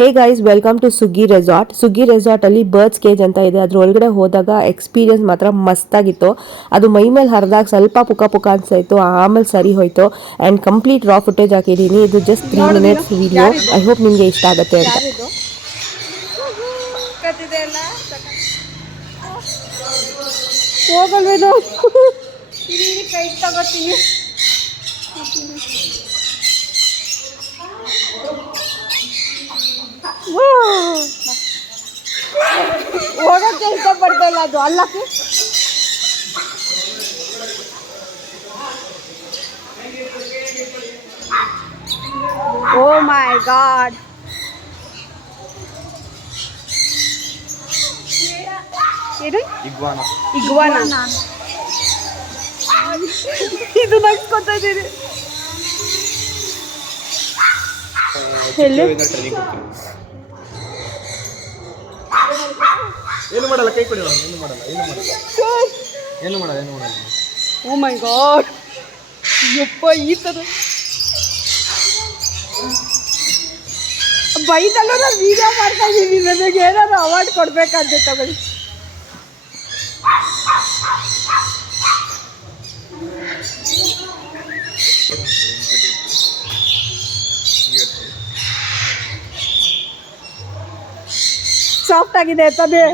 Hey guys welcome to Suggi Resort Suggi Resort ಅಲ್ಲಿ birds cage ಅಂತ ಇದೆ. ಅದ್ರ ಒಳಗಡೆ ಹೋದಾಗ ಎಕ್ಸ್ಪೀರಿಯನ್ಸ್ ಮಾತ್ರ ಮಸ್ತಾಗಿತ್ತು ಅದು ಮೈ ಮೇಲೆ ಹರಿದಾಗ ಸ್ವಲ್ಪ ಪುಕ ಪುಕ ಅನ್ಸಾಯ್ತು. ಆಮೇಲೆ ಸರಿ ಹೋಯ್ತು. ಆ್ಯಂಡ್ ಕಂಪ್ಲೀಟ್ ರಾ ಫುಟೇಜ್ ಹಾಕಿದ್ದೀನಿ. ಇದು just three minutes video I hope ನಿಮಗೆ ಇಷ್ಟ ಆಗುತ್ತೆ ಅಂತ. ಹೋಗಲ್ವೇನು? ಕೈ ತಗೋತೀನಿ. ಹೋಗಕ್ಕೆ ಇಷ್ಟಪಡ್ತಾ ಇಲ್ಲ ಅದು ಅಲ್ಲಕ್ಕೆ ಓ ಮೈ ಗಾಡ್ ಏನು ಇಗ್ವಾನ ಇಗ್ವಾನ ಇದು ನಗ್ಸ್ಕೊತಾ ಇದ್ದೀರಿ ಎಲ್ಲಿ? ಏನು ಮಾಡಲ್ಲ? ಕೈ ಕೊಡಿ ಏನು ಮಾಡಲ್ಲ ಏನು ಮಾಡಲ್ಲ. ಏನು ಮಾಡಲ್ಲ ಏನು ಮಾಡಲ್ಲ. ಓ ಮೈ ಗಾಡ್ ಯಪ್ಪ ಈ ಥರ ಬೈದಲ್ಲೂ ನಾನು ವಿಡಿಯೋ ಮಾಡ್ತಾ ಇದ್ದೀನಿ ನನಗೆ ಏನಾದ್ರು ಅವಾರ್ಡ್ ಕೊಡಬೇಕಂತೆ ತಗೊಳ್ಳಿ. ಸಾಫ್ಟ್ ಆಗಿದೆ ತದೆ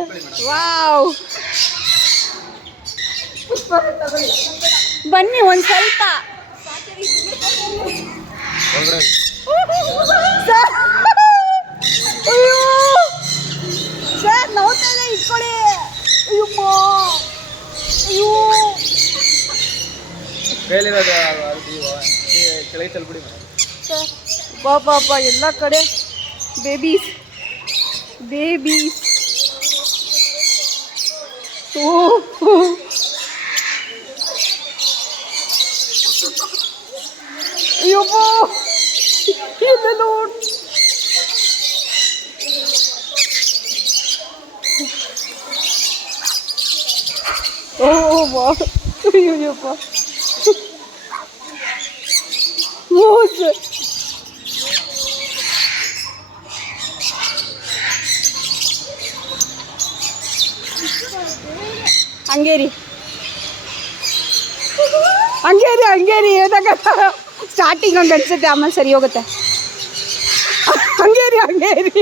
ವಾವ್ ಬನ್ನಿ ಒಂದು ಸ್ವಲ್ಪ. ಸರ್ ಅಯ್ಯೋ. ಸರ್ ನೋಡ್ತಾನೆ ಇಟ್ಕೊಳ್ಳಿ. ಅಯ್ಯೋ. ಇವ ಕೆಳಗೆ ತಲ್ಬಿಡಿ ಬಾ ಬಾ ಬಾ ಎಲ್ಲ ಕಡೆ. ಬೇಬೀಸ್ ಬೇಬೀಸ್ ಓ ಅಯ್ಯಪ್ಪ ಇದು ನೋಡ್ ಓ ಬಾ ಅಯ್ಯಪ್ಪ ಓ ಹಂಗೇರಿ. ಹಂಗೇರಿ ಹಂಗೇರಿ ಏನಾಗ ಸ್ಟಾರ್ಟಿಂಗ್ ಹಂಗೆ ಅನ್ಸುತ್ತೆ ಆಮೇಲೆ ಸರಿ ಹೋಗುತ್ತೆ. ಹಂಗೇರಿ ಹಂಗೇರಿ.